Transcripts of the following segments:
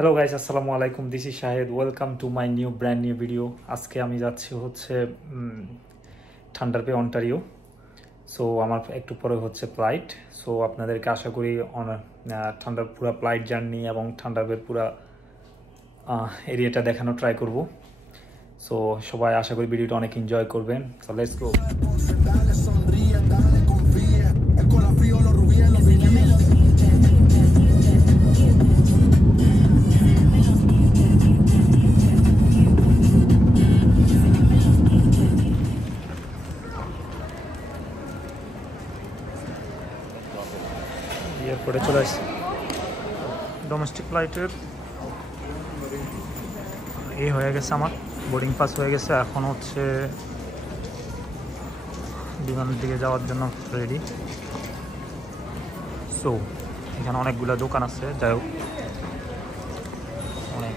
Hello guys, আসসালামু আলাইকুম। This is Shahed. Welcome to my brand new video. আজকে আমি যাচ্ছি হচ্ছে থান্ডার বে অন্টারিও। সো আমার একটু পরে হচ্ছে ফ্লাইট। সো আপনাদেরকে আশা করি ঠান্ডার পুরো ফ্লাইট জার্নি এবং থান্ডার বের পুরো এরিয়াটা দেখানো ট্রাই করব। সো সবাই আশা করি ভিডিওটা অনেক এনজয় করবেন। So let's go. এয়ারপোর্টে চলে আসছি। ডোমেস্টিক ফ্লাইটের এই হয়ে গেছে, আমার বোর্ডিং পাস হয়ে গেছে। এখন হচ্ছে বিমানের দিকে যাওয়ার জন্য রেডি। সো এখানে অনেকগুলো দোকান আছে, যাই হোক অনেক।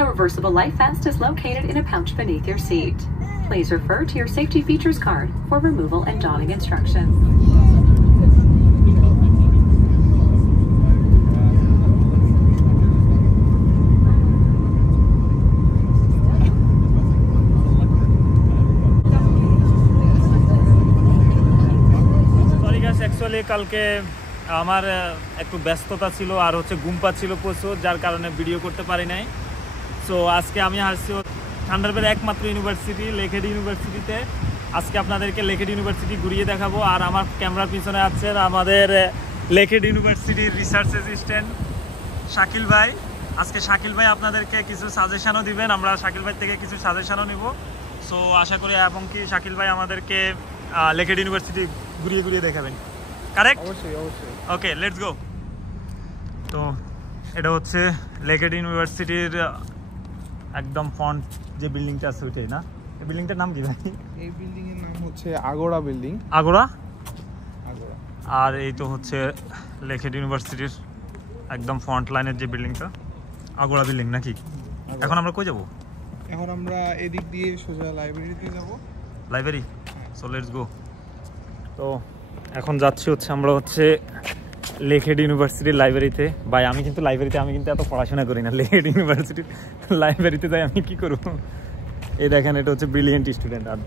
A reversible life vest is located in a pouch beneath your seat. Please refer to your safety features card for removal and donning instructions. Sorry guys, actually কালকে আমার একটু ব্যস্ততা ছিল আর হচ্ছে ঘুম পাচ্ছিল প্রচুর, যার কারণে ভিডিও করতে পারি নাই। সো আজকে আমি আসছি থান্ডার বের একমাত্র ইউনিভার্সিটি, লেকহেড ইউনিভার্সিটিতে। আজকে আপনাদেরকে লেকহেড ইউনিভার্সিটি ঘুরিয়ে দেখাবো। আর আমার ক্যামেরার পিছনে আছেন আমাদের লেকহেড ইউনিভার্সিটির রিসার্চ অ্যাসিস্ট্যান্ট শাকিল ভাই। আজকে শাকিল ভাই আপনাদেরকে কিছু সাজেশনও দিবেন, আমরা শাকিল ভাই থেকে কিছু সাজেশনও নিব। সো আশা করি এবং কি শাকিল ভাই আমাদেরকে লেকহেড ইউনিভার্সিটি ঘুরিয়ে ঘুরিয়ে দেখাবেন, কারেক্ট? অবশ্যই অবশ্যই। ওকে, লেটস গো। তো এটা হচ্ছে লেকহেড ইউনিভার্সিটির একদম ফ্রন্ট যে বিল্ডিংটা আছে ওইটাই না? এই বিল্ডিংটার নাম কি ভাই? এই বিল্ডিং এর নাম হচ্ছে আগোড়া বিল্ডিং। আগোড়া। আগোড়া। আর এই তো হচ্ছে লেকহেড ইউনিভার্সিটির একদম ফ্রন্ট লাইনের যে বিল্ডিংটা, আগোড়া বিল্ডিং নাকি? এখন আমরা কই যাব? এখন আমরা এদিক দিয়ে সোজা লাইব্রেরিতে যাব। লাইব্রেরি। So let's go. তো এখন যাচ্ছি হচ্ছে আমরা হচ্ছে লেকহেড ইউনিভার্সিটির লাইব্রেরিতে। ভাই আমি কিন্তু লাইব্রেরিতে আমি কিন্তু এত পড়াশোনা করি না। লেকহেড ইউনিভার্সিটির লাইব্রেরিতে যাই আমি কি করব? এই দেখেন, এটা হচ্ছে ব্রিলিয়েন্ট স্টুডেন্ট। আর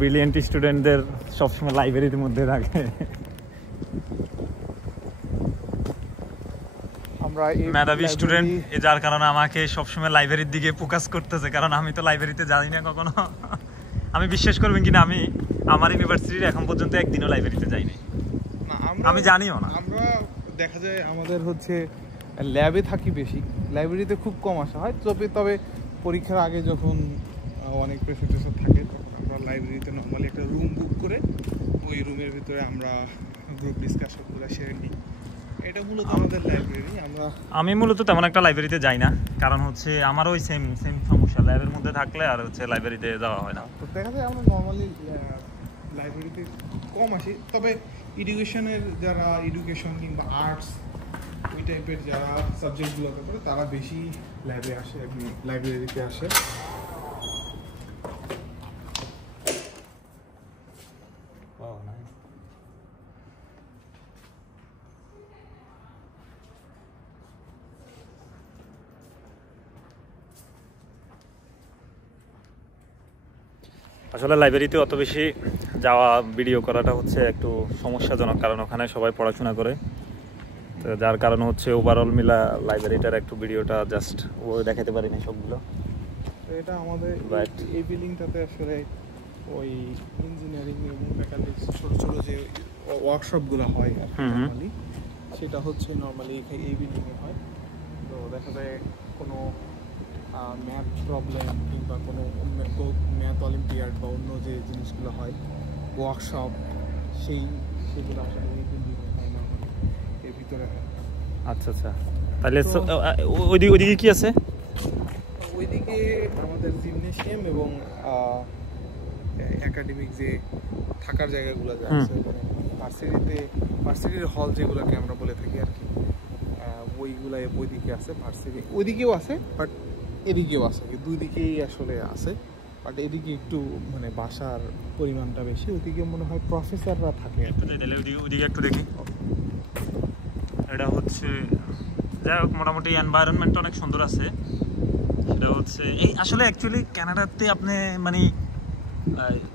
ব্রিলিয়েন্ট স্টুডেন্টদের সবসময় লাইব্রেরির মধ্যে থাকে। আমরা মেধাবী স্টুডেন্ট, যার কারণে আমাকে সবসময় লাইব্রেরির দিকে ফোকাস করতেছে, কারণ আমি তো লাইব্রেরিতে যাই না কখনো। আমি বিশ্বাস করবেন কিনা, আমি আমার ইউনিভার্সিটির এখন পর্যন্ত একদিনও লাইব্রেরিতে যাইনি। আমি জানিও না। আমরা দেখা যায় আমাদের হচ্ছে ল্যাবে থাকি বেশি, লাইব্রেরিতে খুব কম আসা হয়। তবে পরীক্ষার আগে যখন অনেক প্রেসার থাকে তখন আমরা লাইব্রেরিতে নর্মালি একটা রুম বুক করে ওই রুমের ভিতরে আমরা গ্রুপ ডিসকাশনগুলো সেরে নিই। এটা মূলত আমাদের লাইব্রেরি। আমি মূলত তেমন একটা লাইব্রেরিতে যাই না, কারণ হচ্ছে আমার ওই সেম সমস্যা, ল্যাবের মধ্যে থাকলে আর হচ্ছে লাইব্রেরিতে যাওয়া হয় না। তো দেখা যায় আমরা নর্মালি লাইব্রেরিতে কম আসি। তবে এডুকেশনের যারা এডুকেশন কিংবা আর্টস ওই টাইপের যারা সাবজেক্টগুলোতে পড়ে তারা বেশি ল্যাবে আসে, লাইব্রেরিতে আসে। আসলে লাইব্রেরিতে অত বেশি যাওয়া ভিডিও করাটা হচ্ছে একটু সমস্যাজনক, কারণ ওখানে সবাই পড়াশোনা করে। তো যার কারণে হচ্ছে ওভারঅল মিলা লাইব্রেরিটার একটু ভিডিওটা জাস্ট ও দেখাতে পারি না সবগুলো। তো এটা আমাদের এই বিল্ডিংটাতে আসলে ওই ইঞ্জিনিয়ারিং এবং মেকানিক্স ছোটো ছোটো যে ওয়ার্কশপগুলো হয় নর্মালি, সেটা হচ্ছে নর্মালি এই বিল্ডিংয়ে হয়। তো দেখা যায় কোনো ম্যাথ প্রবলেম কিংবা কোনো ম্যাথ অলিম্পিয়াড বা অন্য যে জিনিসগুলো হয় ওয়ার্কশপ, সেগুলো আসলে এই বিল্ডিংয়ে হয় না, এর ভিতরে হয়। আচ্ছা আচ্ছা, তাহলে ওইদিকে কি আছে? ওইদিকে আমাদের জিমনেশিয়াম এবং একাডেমিক যে থাকার জায়গাগুলো যা আছে, ভার্সিটির হল যেগুলোকে আমরা বলে থাকি আর কি, ওইগুলো ওইদিকে আছে। ভার্সিটি ওইদিকেও আছে, বাট এদিকেও আছে, দুই দিকেই আসলে আছে। বাট এদিকে একটু মানে বাসার পরিমাণটা বেশি, ওদিকে মনে হয় প্রফেসররা থাকে। ওদিকে একটু দেখি। এটা হচ্ছে যাই হোক মোটামুটি এনভায়রনমেন্ট অনেক সুন্দর আছে। সেটা হচ্ছে এই আসলে অ্যাকচুয়ালি কানাডাতে আপনি মানে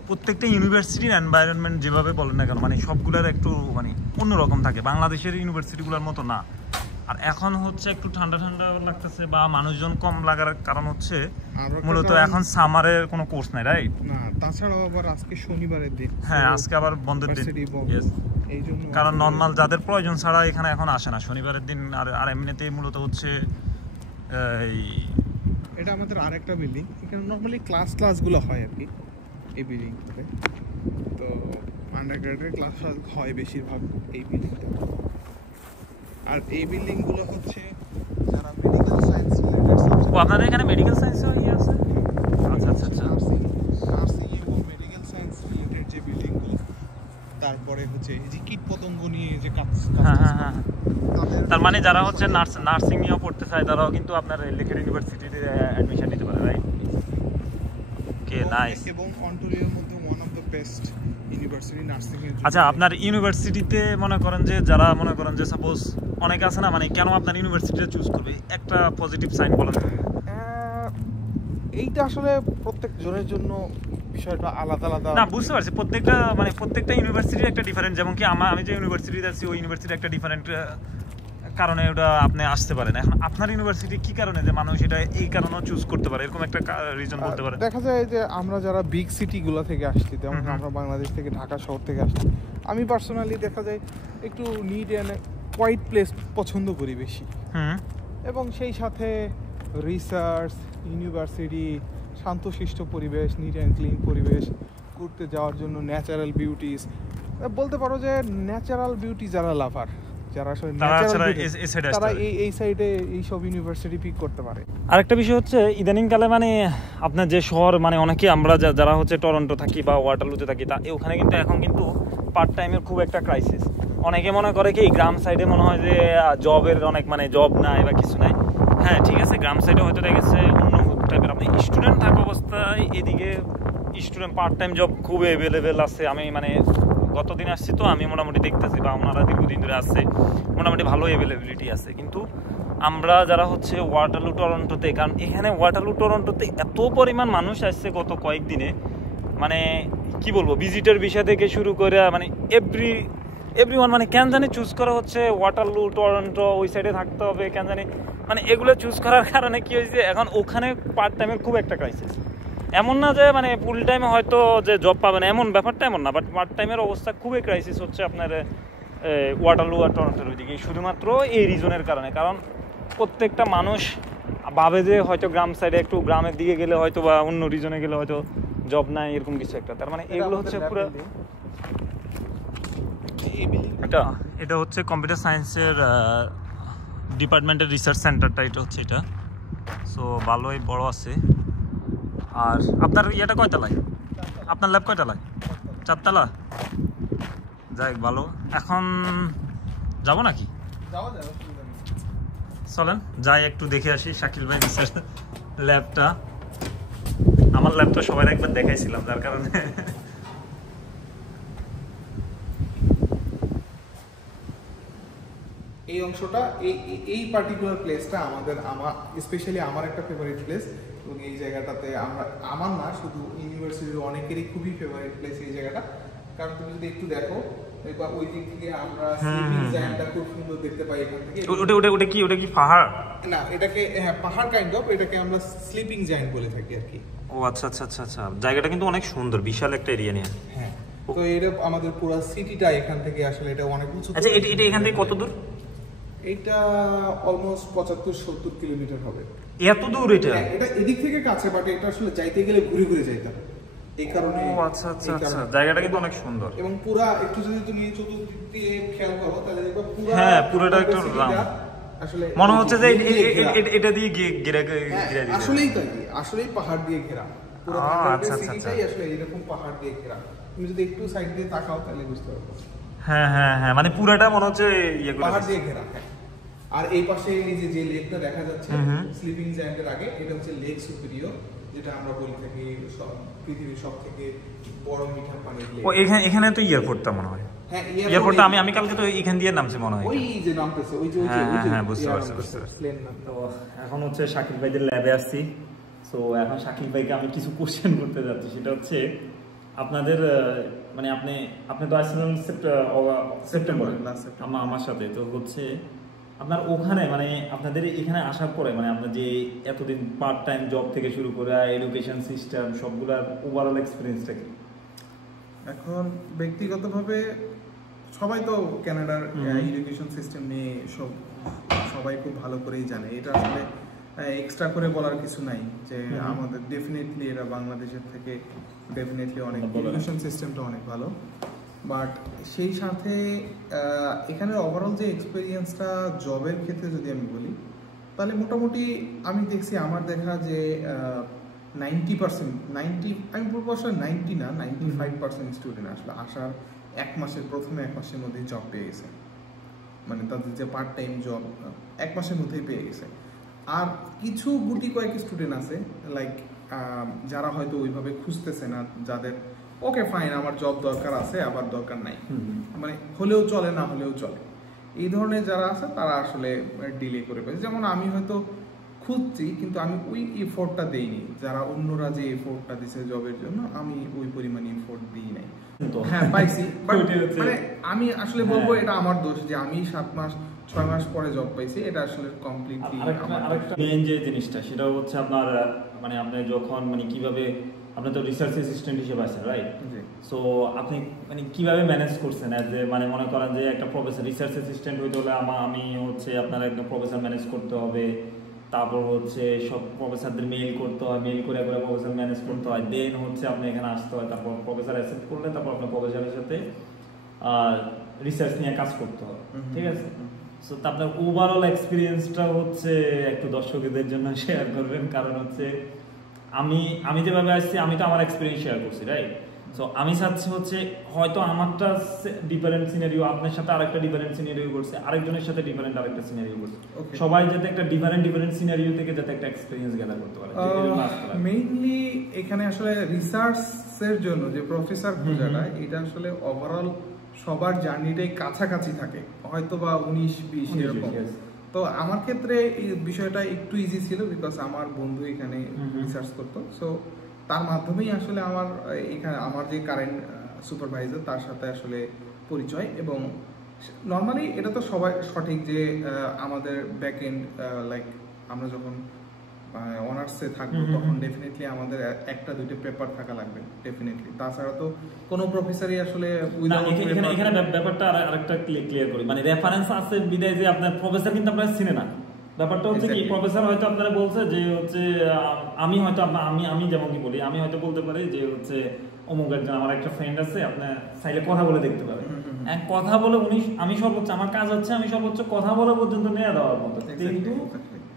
প্রত্যেকটা ইউনিভার্সিটির এনভায়রনমেন্ট যেভাবে বলেন না কেন মানে সবগুলোর একটু মানে অন্যরকম থাকে, বাংলাদেশের ইউনিভার্সিটিগুলোর মতো না। আর এখন হচ্ছে একটু ঠান্ডা ঠান্ডা লাগতেছে বা মানুষজন কম লাগার কারণ হচ্ছে মূলত এখন সামারের কোনো কোর্স নাই, রাইট? না, তাছাড়াও আবার আজকে শনিবারের দিন। হ্যাঁ, আজকে আবার বন্ধের দিন। এই জন্য কারণ নর্মাল যাদের প্রয়োজন ছাড়া এখানে এখন আসে না শনিবারের দিন। আর এমনিতেই মূলত হচ্ছে এটা আমাদের আরেকটা বিল্ডিং, এখানে নর্মালি ক্লাসগুলো হয় আর কি এই বিল্ডিংটাতে। তো আন্ডারগ্রেডের ক্লাস হয় বেশিরভাগ এই বিল্ডিংটা। আর এই বিল্ডিংগুলো হচ্ছে যারা মেডিকেল সায়েন্স রিলেটেড সাবজেক্ট। ও আপনাদের এখানে মেডিকেল সায়েন্সও আছে? আচ্ছা আচ্ছা আচ্ছা। নার্সিং এবং মেডিকেল সায়েন্স রিলেটেড যে বিল্ডিংগুলো, তারপরে হচ্ছে এই যে কীট পতঙ্গ নিয়ে যে কাজ। হ্যাঁ, তার মানে যারা হচ্ছে নার্সিং নিয়েও পড়তে চায় তারাও কিন্তু আপনার লেখের ইউনিভার্সিটিতে অ্যাডমিশন নিতে পারে, রাইট? ওকে, নাইস। এবং অন্টারিওর মধ্যে one of the best university nursing এর। আচ্ছা, আপনার ইউনিভার্সিটিতে মনে করেন যে যারা মনে করেন যে সাপোজ অনেকে আছে না মানে কেন আপনার ইউনিভার্সিটিতে চুজ করবে, একটা পজিটিভ সাইন বলেন। এইটা আসলে প্রত্যেক জনের জন্য বিষয়টা আলাদা আলাদা। না, বুঝতে পারছি, প্রত্যেকটা ইউনিভার্সিটির একটা ডিফারেন্ট। যেমন কি আমি যে ইউনিভার্সিটিতে আছি ওই ইউনিভার্সিটি একটা ডিফারেন্ট কারণে ওটা আপনি আসতে পারেন। এখন আপনার ইউনিভার্সিটি কি কারণে যে মানুষ এটা এই কারণেও চুজ করতে পারে, এরকম একটা রিজন বলতে পারে? দেখা যায় যে আমরা যারা বিগ সিটিগুলো থেকে আসছি, যেমন আমরা বাংলাদেশ থেকে ঢাকা শহর থেকে আসছি, আমি পার্সোনালি দেখা যায় একটু নিট অ্যান্ড কোয়াইট প্লেস পছন্দ করি বেশি। এবং সেই সাথে রিসার্চ, ইউনিভার্সিটি, শান্তশিষ্ট পরিবেশ, নিট অ্যান্ড ক্লিন পরিবেশ, ঘুরতে যাওয়ার জন্য ন্যাচারাল বিউটিস, বলতে পারো যে ন্যাচারাল বিউটি যারা লাভার, যারা আসলে তারা এই সাইডে এই সব ইউনিভার্সিটি পিক করতে পারে। আরেকটা বিষয় হচ্ছে ইদানিংকালে মানে আপনার যে শহর মানে অনেকে আমরা যারা হচ্ছে টরন্টো থাকি বা ওয়াটারলুতে থাকি তা ওখানে কিন্তু এখন কিন্তু পার্ট টাইমের খুব একটা ক্রাইসিস। অনেকে মনে করে কি গ্রাম সাইডে মনে হয় যে জবের অনেক মানে জব নাই বা কিছু নাই। হ্যাঁ ঠিক আছে, গ্রাম সাইডে হয়তো দেখেছে অন্য টাইপের। আপনি স্টুডেন্ট থাকা অবস্থায় এদিকে স্টুডেন্ট পার্ট টাইম জব খুব অ্যাভেলেবেল আছে। আমি মানে গতদিন আসছি তো আমি মোটামুটি দেখতেছি বা ওনারা দীর্ঘদিন ধরে আসছে, মোটামুটি ভালো অ্যাভেলেবিলিটি আছে। কিন্তু আমরা যারা হচ্ছে ওয়াটারলু টরন্টোতে, কারণ এখানে ওয়াটারলু টরন্টোতে এত পরিমাণ মানুষ আসছে গত কয়েকদিনে, মানে কি বলবো, ভিজিটের বিষয় থেকে শুরু করে মানে এভরিওয়ান মানে কেন জানি চুজ করা হচ্ছে ওয়াটারলু টরন্টো, ওই সাইডে থাকতে হবে কেন জানি, মানে এগুলো চুজ করার কারণে কি হয়েছে এখন ওখানে পার্ট টাইমের খুব একটা ক্রাইসিস। এমন না যে মানে ফুল টাইমে হয়তো যে জব পাবেন এমন ব্যাপারটা এমন না, বাট পার্ট টাইমের অবস্থা খুবই ক্রাইসিস হচ্ছে আপনার ওয়াটারলু আর টরন্টোর ওইদিকে, শুধুমাত্র এই রিজনের কারণে। কারণ প্রত্যেকটা মানুষ ভাবে যে হয়তো গ্রাম সাইডে একটু গ্রামের দিকে গেলে হয়তো বা অন্য রিজনে গেলে হয়তো জব নাই, এরকম কিছু একটা। তার মানে এগুলো হচ্ছে পুরো এটা হচ্ছে কম্পিউটার সায়েন্সের ডিপার্টমেন্টের রিসার্চ সেন্টারটা, এটা হচ্ছে এটা। সো ভালোই বড় আছে। আর আপনার ইয়েটা কয়তলায়, আপনার ল্যাব কয়তলায়? 4 তলা। যাই ভালো। এখন যাবো নাকি? চলেন যাই একটু দেখে আসি শাকিল ভাই ল্যাবটা। আমার ল্যাব তো সবাই একবার দেখাইছিলাম, যার কারণে এই অংশটা এই পার্টিকুলার প্লেসটা আমার স্পেশালি আমার একটা ফেভারিট প্লেস। এবং এই জায়গাটাতে আমার না শুধু ইউনিভার্সিটির অনেকেরই খুবই ফেভারিট প্লেস এই জায়গাটা। কারণ তুমি যদি একটু দেখো ওই দিক থেকে আমরা স্লিপিং জায়ান্টটা খুব সুন্দর দেখতে পাই এখান থেকে। ওটা কি পাহাড়? না, এটাকে পাহাড় কাইন্ড অফ, এটাকে আমরা স্লিপিং জায়ান্ট বলে থাকি আর কি। ও আচ্ছা আচ্ছা আচ্ছা আচ্ছা, জায়গাটা কিন্তু অনেক সুন্দর, বিশাল একটা এরিয়া নিয়ে। হ্যাঁ, তো এটা আমাদের পুরো সিটিটা এখান থেকে আসলে এটা অনেক উঁচু। আচ্ছা, এটা এখান থেকে কত দূর? এটা অলমোস্ট 75-70 কিলোমিটার হবে। এত দূর? এটা এদিক থেকে কাছে, বাট এটা আসলে যাইতে গেলে ঘুরে যাইতে হবে। এই কারণে আচ্ছা আচ্ছা আচ্ছা, জায়গাটা কিন্তু অনেক সুন্দর। এবং পুরো একটু যদি তুমি চতুর্দিক দিয়ে খেয়াল করো তাহলে দেখো পুরো, হ্যাঁ পুরোটা একটু আসলে মনে হচ্ছে যে এটা দিয়ে ঘেরা আসলেই তাই, আসলেই পাহাড় দিয়ে ঘেরা পুরো। আচ্ছা আচ্ছা, সিটিটাই আসলে এরকম পাহাড় দিয়ে ঘেরা। তুমি যদি একটু সাইড দিয়ে তাকাও তাহলে বুঝতে পারবে। হ্যাঁ হ্যাঁ হ্যাঁ, মানে পুরোটা মনে হচ্ছে পাহাড় দিয়ে ঘেরা। আর এই পাশে এই যে লেকটা দেখা যাচ্ছে স্লিপিং জায়ান্টের আগে, এটা হচ্ছে লেক সুপিরিয়র, যেটা আমরা বলি থাকি পৃথিবীর সব থেকে বড় মিঠা পানির লেক। ও এখানে তো এয়ারপোর্টটা মনে হয়। হ্যাঁ, এয়ারপোর্টটা আমি কালকে তো এখান দিয়ে নামছি মনে হয়। ওই যে নামতেছে, ওই যে হ্যাঁ বুঝতে পারছি। তো এখন হচ্ছে শাকিল ভাইদের ল্যাবে আসছি। সো এখন শাকিল ভাইকে আমি কিছু কোশ্চেন করতে যাচ্ছি, সেটা হচ্ছে আপনাদের মানে আপনি তো আসছিলেন সেপ্টেম্বরে আমার সাথে, তো হচ্ছে আপনার ওখানে মানে আপনাদের এখানে আসার পরে মানে আপনার যে এতদিন পার্ট টাইম জব থেকে শুরু করে এডুকেশন সিস্টেম সবগুলোর ওভারঅল এক্সপিরিয়েন্সটা কি? এখন ব্যক্তিগতভাবে সবাই তো কানাডার এডুকেশন সিস্টেম নিয়ে সবাই খুব ভালো করেই জানে। এটা আসলে এক্সট্রা করে বলার কিছু নাই যে আমাদের ডেফিনেটলি এরা বাংলাদেশের থেকে ডেফিনেটলি অনেক এডুকেশন সিস্টেমটা অনেক ভালো। বাট সেই সাথে এখানে ওভারঅল যে এক্সপিরিয়েন্সটা জবের ক্ষেত্রে যদি আমি বলি, তাহলে মোটামুটি আমি দেখছি আমার দেখা যে 90% আমি বলবো আসলে 90 না 95% স্টুডেন্ট আসলে আসার প্রথমে এক মাসের মধ্যেই জব পেয়ে গেছে। মানে তাদের যে পার্ট টাইম জব 1 মাসের মধ্যেই পেয়ে গেছে। আর কিছু গুটি কয়েক স্টুডেন্ট আছে লাইক যারা হয়তো ওইভাবে খুঁজতেছে না, যাদের ওকে ফাইন আমার জব দরকার আছে আবার দরকার নাই, মানে হলেও চলে না হলেও চলে, এই ধরনের যারা আছে তারা আসলে ডিলে করে পেয়েছে। যেমন আমি হয়তো খুঁজছি কিন্তু আমি ওই এফোর্টটা দেইনি, যারা অন্যরা যে এফোর্টটা দিছে জবের জন্য আমি ওই পরিমাণে এফোর্ট দিই নাই। হ্যাঁ পাইছি, মানে আমি আসলে বলবো এটা আমার দোষ যে আমি 7-6 মাস পরে জব পাইছি, এটা আসলে কমপ্লিটলি আরেকটা মেইন যে জিনিসটা সেটা হচ্ছে আপনার মানে আপনি যখন মানে কিভাবে আপনি তো রিসার্চ অ্যাসিস্ট্যান্ট হিসেবে আছেন রাইট? সো আপনি মানে কিভাবে ম্যানেজ করছেন যে মানে মনে করেন যে একটা প্রফেসর রিসার্চ অ্যাসিস্ট্যান্ট হইতে হলে আমি হচ্ছে আপনার একদম প্রফেসর ম্যানেজ করতে হবে, তারপর হচ্ছে সব প্রফেসরদের মেইল করতে হয়, মেইল করে প্রফেসর ম্যানেজ করতে হয়, দেন হচ্ছে আপনি এখানে আসতে হয়, তারপর প্রফেসর অ্যাকসেপ্ট করলে তারপর আপনার প্রফেসরের সাথে রিসার্চ নিয়ে কাজ করতে হয়, ঠিক আছে? সো আপনার ওভারঅল এক্সপিরিয়েন্সটা হচ্ছে একটু দর্শকদের জন্য শেয়ার করবেন, কারণ হচ্ছে আমি যেভাবে আসছি আমি তো আমার এক্সপিরিয়েন্স শেয়ার করছি রাইট? সো আমি চাচ্ছি হচ্ছে হয়তো আমারটা ডিফারেন্ট সিনারিও, আপনার সাথে আরেকটা ডিফারেন্ট সিনারিও করছে, আরেকজনের সাথে ডিফারেন্ট আরেকটা সিনারিও করছে, সবাই যাতে একটা ডিফারেন্ট সিনারিও থেকে যাতে একটা এক্সপিরিয়েন্স গ্যাদার করতে পারে। মেইনলি এখানে আসলে রিসার্চের জন্য যে প্রফেসর খোঁজাটা এটা আসলে ওভারঅল সবার জার্নিটাই কাছাকাছি থাকে, হয়তো বা 19-20 এরকম। তো আমার ক্ষেত্রে এই বিষয়টা একটু ইজি ছিল বিকজ আমার বন্ধু এখানে রিসার্চ করতো, সো তার মাধ্যমেই আসলে আমার যে কারেন্ট সুপারভাইজার তার সাথে আসলে পরিচয়। এবং নর্মালি এটা তো সবাই সঠিক যে আমাদের ব্যাক এন্ড লাইক আমরা যখন অনার্সে থাকবো তখন ডেফিনেটলি আমাদের 1-2টা পেপার থাকা লাগবে ডেফিনেটলি, তাছাড়া তো কোনো প্রফেসরই আসলে এখানে ব্যাপারটা আরেকটা ক্লিয়ার করি, মানে রেফারেন্স আছে বিদায় যে আপনার প্রফেসর কিন্তু আপনারা চিনে না। ব্যাপারটা হচ্ছে কি প্রফেসর হয়তো আপনারা বলছে যে হচ্ছে আমি হয়তো আমি যেমন কি বলি, আমি হয়তো বলতে পারি যে হচ্ছে অমুক একজন আমার একটা ফ্রেন্ড আছে, আপনার চাইলে কথা বলে দেখতে পারেন, কথা বলে আমি সর্বোচ্চ আমার কাজ হচ্ছে আমি সর্বোচ্চ কথা বলে পর্যন্ত নিয়ে দেওয়ার মতো, কিন্তু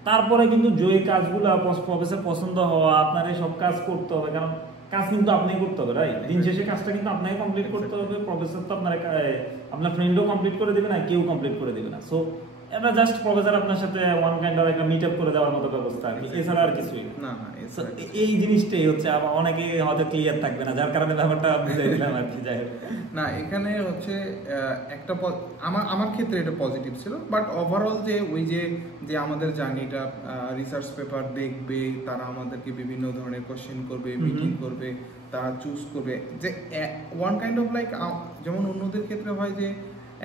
তারপরে কিন্তু যে কাজগুলো প্রফেসর পছন্দ হওয়া আপনার এই সব কাজ করতে হবে, কারণ কাজ কিন্তু আপনি করতে হবে রাইট? দিন শেষে কাজটা কিন্তু আপনাকে কমপ্লিট করতে হবে, প্রফেসর তো আপনার ফ্রেন্ডও কমপ্লিট করে দেবে না, কেউ কমপ্লিট করে দেবে না। সো এটা জাস্ট প্রফেসর আপনার সাথে ওয়ান কাইন্ড অফ একটা মিট আপ করে দেওয়ার মতো ব্যবস্থা আর কি, এছাড়া আর কিছুই না। এই জিনিসটাই হচ্ছে আবার অনেকে হয়তো ক্লিয়ার থাকবে না, যার কারণে ব্যাপারটা বুঝাই দিলাম আর কি। যাই হোক না, এখানে হচ্ছে একটা আমার ক্ষেত্রে এটা পজিটিভ ছিল, বাট ওভারঅল যে ওই যে আমাদের জার্নিটা রিসার্চ পেপার দেখবে, তারা আমাদেরকে বিভিন্ন ধরনের কোশ্চেন করবে, মিটিং করবে, তারা চুজ করবে যে ওয়ান কাইন্ড অফ লাইক যেমন অন্যদের ক্ষেত্রে হয় যে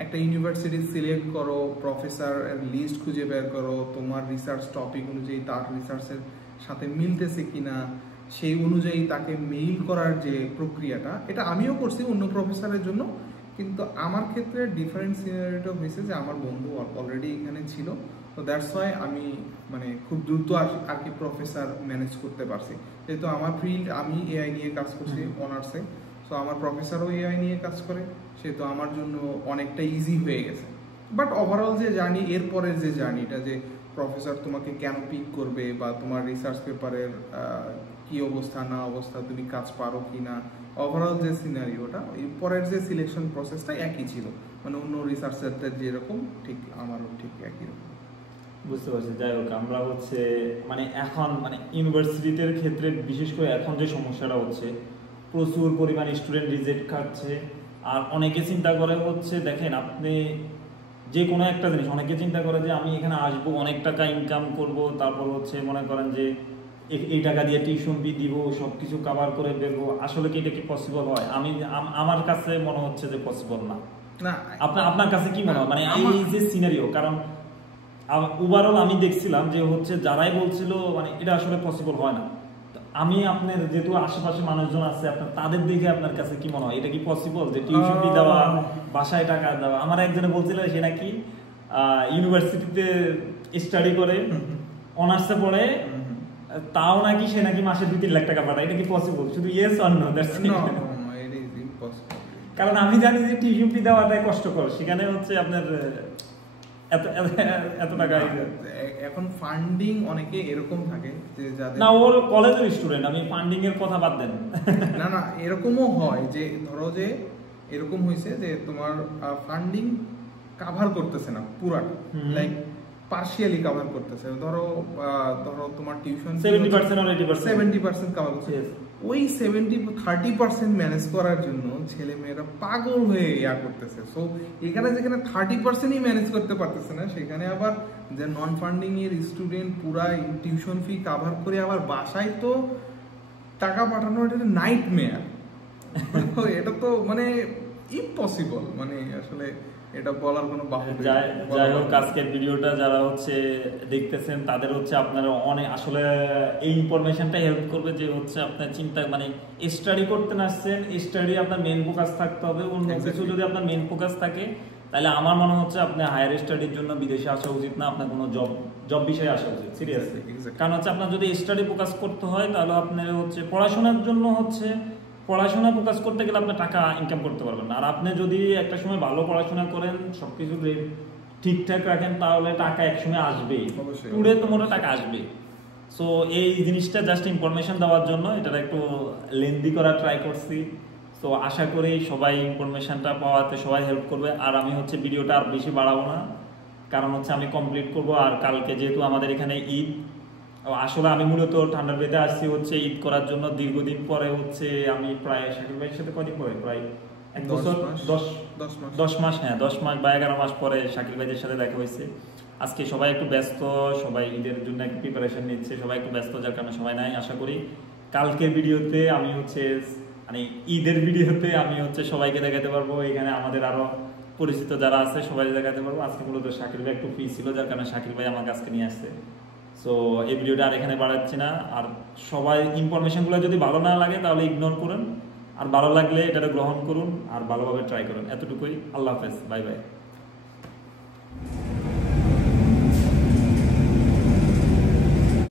একটা ইউনিভার্সিটি সিলেক্ট করো, প্রফেসর লিস্ট খুঁজে বের করো, তোমার রিসার্চ টপিক অনুযায়ী তার রিসার্চের সাথে মিলতেছে কিনা সেই অনুযায়ী তাকে মেইল করার যে প্রক্রিয়াটা, এটা আমিও করছি অন্য প্রফেসরের জন্য, কিন্তু আমার ক্ষেত্রে ডিফারেন্ট সিনারিটা হয়েছে যে আমার বন্ধু অলরেডি এখানে ছিল, তো দ্যাটস ওয়াই আমি মানে খুব দ্রুত আর কি প্রফেসর ম্যানেজ করতে পারছি, যেহেতু আমার ফিল্ড আমি এআই নিয়ে কাজ করছি অনার্সে, সো আমার প্রফেসরও এআই নিয়ে কাজ করে, সেহেতু আমার জন্য অনেকটা ইজি হয়ে গেছে। বাট ওভারঅল যে জার্নি, এরপরের যে জার্নিটা যে প্রফেসর তোমাকে কেন পিক করবে বা তোমার রিসার্চ পেপারের কি অবস্থা না অবস্থা, তুমি কাজ পারো কি না, ওভারঅল যে সিনারিওটা, এই পরের যে সিলেকশন প্রসেসটা একই ছিল, মানে অন্য রিসার্চারদের যেরকম ঠিক আমারও ঠিক একই রকম। বুঝতে পারছি। যাই হোক, আমরা হচ্ছে মানে এখন মানে ইউনিভার্সিটির ক্ষেত্রে বিশেষ করে এখন যে সমস্যাটা হচ্ছে, প্রচুর পরিমাণ স্টুডেন্ট রিজেক্ট খাচ্ছে। আর অনেকে চিন্তা করে হচ্ছে, দেখেন আপনি যে কোনো একটা জিনিস, অনেকে চিন্তা করে যে আমি এখানে আসবো, অনেক টাকা ইনকাম করব, তারপর হচ্ছে মনে করেন যে এই টাকা দিয়ে টিউশন ফি দিব, সব কিছু কাভার করে বেরবো। আসলে কি এটা কি পসিবল হয়? আমার কাছে মনে হচ্ছে যে পসিবল না। না, আপনার কাছে কি মনে হয় মানে এই যে সিনারিও? কারণ ওভারঅল আমি দেখছিলাম যে হচ্ছে যারাই বলছিল মানে এটা আসলে পসিবল হয় না। আমি আপনার যেহেতু আশেপাশে মানুষজন আছে, আপনার তাদের দেখে আপনার কাছে কি মনে হয় এটা কি পসিবল যে টিউশন ফি দেওয়া, বাসায় টাকা দেওয়া? আমার একজনে বলছিল সে নাকি ইউনিভার্সিটিতে স্টাডি করে, অনার্সে পড়ে, তাও নাকি সে নাকি মাসে 2-3 লাখ টাকা পাঠায়। এটা কি পসিবল? শুধু yes or no, that's it. কারণ আমি জানি যে টিউশন ফি দেওয়াটাই কষ্টকর, সেখানে হচ্ছে আপনার এত টাকা। এখন ফান্ডিং অনেকে এরকম থাকে যে যাদের না, ওর কলেজের স্টুডেন্ট, আমি ফান্ডিং এর কথা বাদ দেন। না না, এরকমও হয় যে ধরো যে এরকম হয়েছে যে তোমার ফান্ডিং কাভার করতেছে না পুরাটা, লাইক পার্শিয়ালি কাভার করতেছে। ধরো তোমার টিউশন 70% or 80%, 70% কাভার করছে। ওই 30% ম্যানেজ করার জন্য ছেলে মেয়েরা পাগল হয়ে করতেছে। সো এখানে যেখানে 30%ই ম্যানেজ করতে পারতেছে না, সেখানে আবার যে নন ফান্ডিং এর স্টুডেন্ট পুরা টিউশন ফি কাভার করে আবার বাসায় তো টাকা পাঠানো, এটা নাইটমেয়ার। এটা তো মানে ইম্পসিবল, মানে আসলে এটা বলার কোনো বাহুল্য। যাই হোক, আজকের ভিডিওটা যারা হচ্ছে দেখতেছেন তাদের হচ্ছে আপনারা অনেক আসলে এই ইনফরমেশনটা হেল্প করবে যে হচ্ছে আপনার চিন্তা মানে স্টাডি করতে আসছেন, স্টাডি আপনার মেন ফোকাস থাকতে হবে। অন্য কিছু যদি আপনার মেন ফোকাস থাকে তাহলে আমার মনে হচ্ছে আপনি হায়ার স্টাডির জন্য বিদেশে আসা উচিত না, আপনার কোনো জব বিষয়ে আসা উচিত সিরিয়াসলি। কারণ হচ্ছে আপনার যদি স্টাডি ফোকাস করতে হয় তাহলে আপনার হচ্ছে পড়াশোনার জন্য হচ্ছে পড়াশোনা ফোকাস করতে গেলে আপনি টাকা ইনকাম করতে পারবেন না। আর আপনি যদি একটা সময় ভালো পড়াশোনা করেন, সবকিছু ঠিকঠাক রাখেন, তাহলে টাকা একসময় আসবেই, টুডে তোমার টাকা আসবে। সো এই জিনিসটা জাস্ট ইনফরমেশন দেওয়ার জন্য এটা একটু লেন্দি করা ট্রাই করছি। তো আশা করি সবাই ইনফরমেশনটা পাওয়াতে সবাই হেল্প করবে। আর আমি হচ্ছে ভিডিওটা আর বেশি বাড়াবো না, কারণ হচ্ছে আমি কমপ্লিট করব। আর কালকে যেহেতু আমাদের এখানে ঈদ, আসলে আমি মূলত ঠান্ডার বেদে আসছি হচ্ছে ঈদ করার জন্য। দীর্ঘদিন পরে হচ্ছে আমি প্রায় শাকিল ভাইয়ের সাথে কদিন পরে, প্রায় 1 বছর 10 মাস, হ্যাঁ 10 মাস বা 11 মাস পরে শাকিল ভাইদের সাথে দেখা হয়েছে। আজকে সবাই একটু ব্যস্ত, সবাই ঈদের জন্য একটু প্রিপারেশন নিচ্ছে, সবাই একটু ব্যস্ত, যার কারণে সবাই নাই। আশা করি কালকের ভিডিওতে আমি হচ্ছে মানে ঈদের ভিডিওতে আমি হচ্ছে সবাইকে দেখাতে পারবো। এখানে আমাদের আরো পরিচিত যারা আছে সবাই দেখাতে পারবো। আজকে মূলত শাকিল ভাই একটু ফ্রি ছিল, যার কারণে শাকিল ভাই আমার কাছে নিয়ে আসছে। সো এই ভিডিওটা আর এখানে বাড়াচ্ছি না। আর সবাই ইনফরমেশনগুলো যদি ভালো না লাগে তাহলে ইগনোর করুন, আর ভালো লাগলে এটা গ্রহণ করুন আর ভালোভাবে ট্রাই করুন। এতটুকুই। আল্লাহ হাফেজ, বাই বাই।